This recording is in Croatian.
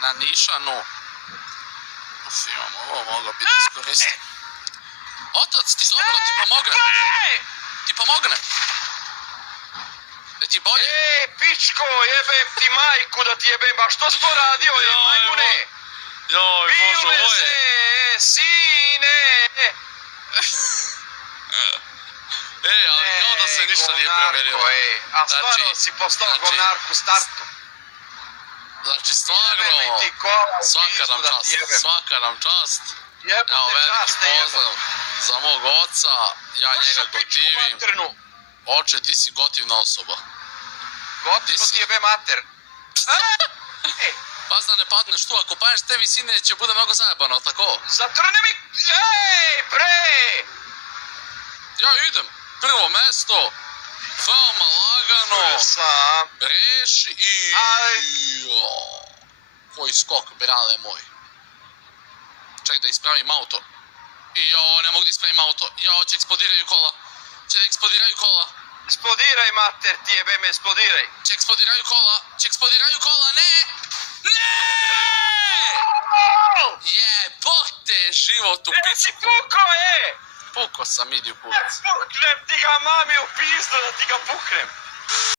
na Nišanu. Uf, imam ovo, mogao bi da iskoristim. Otac, ti zovu da ti pomognem. Ti pomognem. Da ti bolje. Pičko, jebem ti majku da ti jebem, a što si to radio, majmune? Joj, Bože, ovo je. Sine! Ali kao da se ništa nije promenilo. A stvarno si postao govnarku startu. Znači, stvarno, svaka nam čast. Evo, veliki pozdrav za mog oca, ja njega gotivim. Oče, ti si gotivna osoba. Gotivno ti jebe mater. Pas da ne padneš tu, ako padneš te visine će bude mnogo zajebano, tako? Zatrni mi, bre! Ja idem, prvo mesto, veoma lagano, reši i... Koji skok, brale moj. Ček da ispravim auto. Ne mogu da ispravim auto. Će eksplodiraju kola. Će da eksplodiraju kola. Eksplodiraj, mater, ti jebe me, eksplodiraj. Će eksplodiraju kola, ne! Ne! Jebote, život u pičku. Si puko, Puko sam, idi u kurac. Puknem ti ga, mami, u pizdu da ti ga puknem.